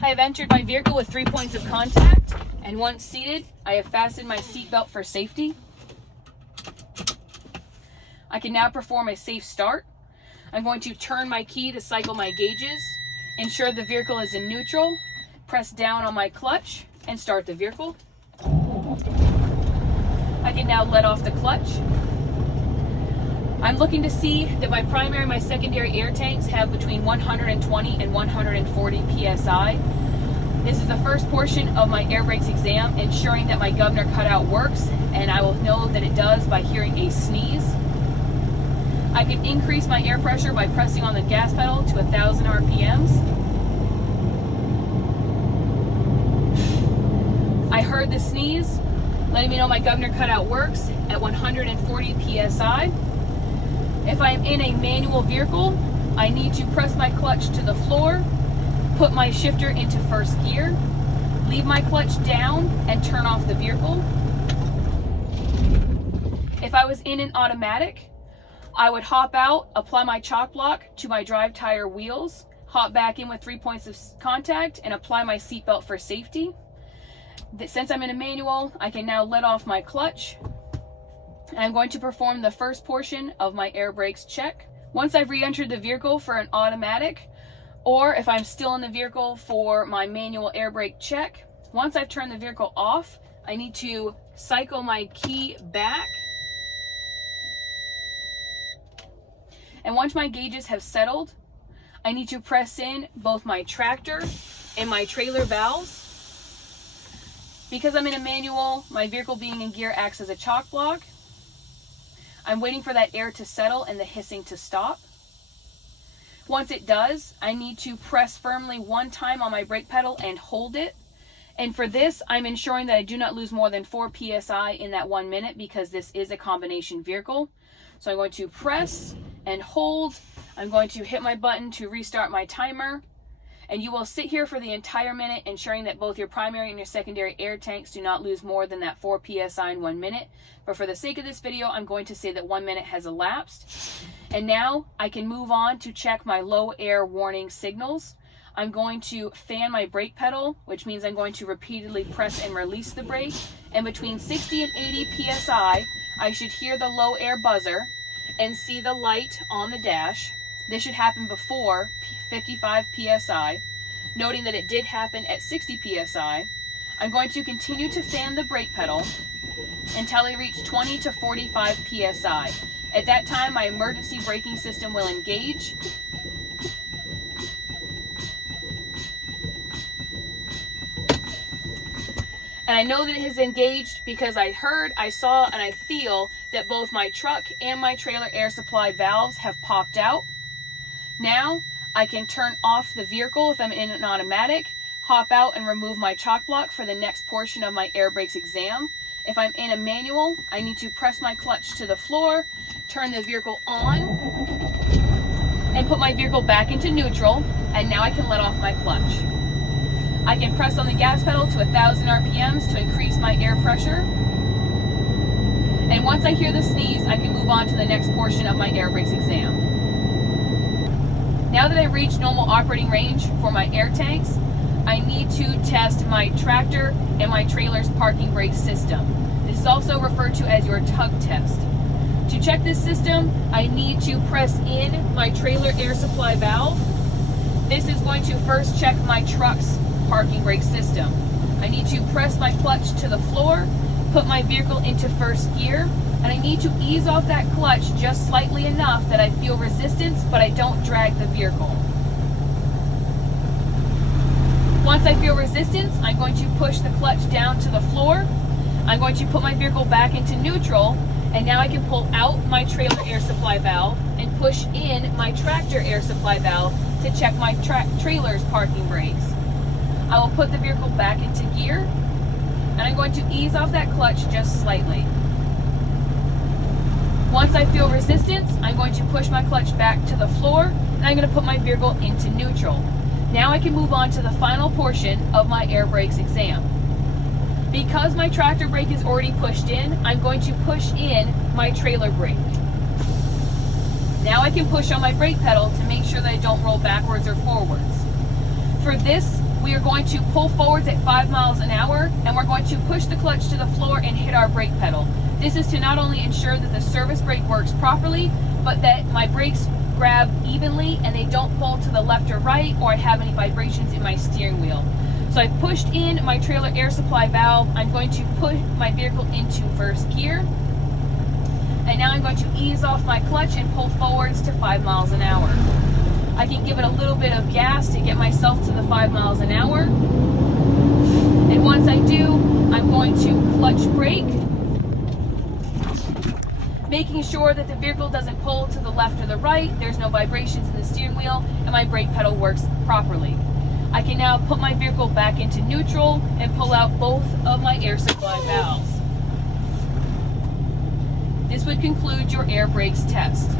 I have entered my vehicle with 3 points of contact, and once seated, I have fastened my seatbelt for safety. I can now perform a safe start. I'm going to turn my key to cycle my gauges, ensure the vehicle is in neutral, press down on my clutch, and start the vehicle. I can now let off the clutch. I'm looking to see that my primary and my secondary air tanks have between 120 and 140 psi. This is the first portion of my air brakes exam, ensuring that my governor cutout works, and I will know that it does by hearing a sneeze. I can increase my air pressure by pressing on the gas pedal to 1,000 RPMs. I heard the sneeze, letting me know my governor cutout works at 140 psi. If I am in a manual vehicle, I need to press my clutch to the floor, put my shifter into first gear, leave my clutch down, and turn off the vehicle. If I was in an automatic, I would hop out, apply my chock block to my drive tire wheels, hop back in with 3 points of contact, and apply my seatbelt for safety. Since I'm in a manual, I can now let off my clutch. And I'm going to perform the first portion of my air brakes check. Once I've re-entered the vehicle for an automatic, or if I'm still in the vehicle for my manual air brake check, once I've turned the vehicle off, I need to cycle my key back. And once my gauges have settled, I need to press in both my tractor and my trailer valves. Because I'm in a manual, my vehicle being in gear acts as a chock block. I'm waiting for that air to settle and the hissing to stop. Once it does, I need to press firmly one time on my brake pedal and hold it. And for this, I'm ensuring that I do not lose more than 4 psi in that 1 minute, because this is a combination vehicle. So I'm going to press and hold. I'm going to hit my button to restart my timer. And you will sit here for the entire minute, ensuring that both your primary and your secondary air tanks do not lose more than that 4 psi in 1 minute. But for the sake of this video, I'm going to say that 1 minute has elapsed. And now I can move on to check my low air warning signals. I'm going to fan my brake pedal, which means I'm going to repeatedly press and release the brake. And between 60 and 80 psi, I should hear the low air buzzer and see the light on the dash. This should happen before 55 psi. Noting that it did happen at 60 psi, I'm going to continue to fan the brake pedal until I reach 20 to 45 psi. At that time, my emergency braking system will engage. And I know that it has engaged because I heard, I saw, and I feel that both my truck and my trailer air supply valves have popped out. Now, I can turn off the vehicle if I'm in an automatic, hop out and remove my chock block for the next portion of my air brakes exam. If I'm in a manual, I need to press my clutch to the floor, turn the vehicle on, and put my vehicle back into neutral, and now I can let off my clutch. I can press on the gas pedal to 1,000 RPMs to increase my air pressure. And once I hear the sneeze, I can move on to the next portion of my air brakes exam. Now that I've reached normal operating range for my air tanks, I need to test my tractor and my trailer's parking brake system. This is also referred to as your tug test. To check this system, I need to press in my trailer air supply valve. This is going to first check my truck's parking brake system. I need to press my clutch to the floor, put my vehicle into first gear, and I need to ease off that clutch just slightly enough that I feel resistance, but I don't drag the vehicle. Once I feel resistance, I'm going to push the clutch down to the floor. I'm going to put my vehicle back into neutral, and now I can pull out my trailer air supply valve and push in my tractor air supply valve to check my trailer's parking brakes. I will put the vehicle back into gear, and I'm going to ease off that clutch just slightly. Once I feel resistance, I'm going to push my clutch back to the floor, and I'm going to put my vehicle into neutral. Now I can move on to the final portion of my air brakes exam. Because my tractor brake is already pushed in, I'm going to push in my trailer brake. Now I can push on my brake pedal to make sure that I don't roll backwards or forwards. For this we are going to pull forwards at 5 miles an hour, and we're going to push the clutch to the floor and hit our brake pedal. This is to not only ensure that the service brake works properly, but that my brakes grab evenly and they don't pull to the left or right, or I have any vibrations in my steering wheel. So I pushed in my trailer air supply valve. I'm going to put my vehicle into first gear. And now I'm going to ease off my clutch and pull forwards to 5 miles an hour. I can give it a little bit of gas to get myself to the 5 miles an hour. And once I do, I'm going to clutch brake, making sure that the vehicle doesn't pull to the left or the right, there's no vibrations in the steering wheel, and my brake pedal works properly. I can now put my vehicle back into neutral and pull out both of my air supply valves. This would conclude your air brakes test.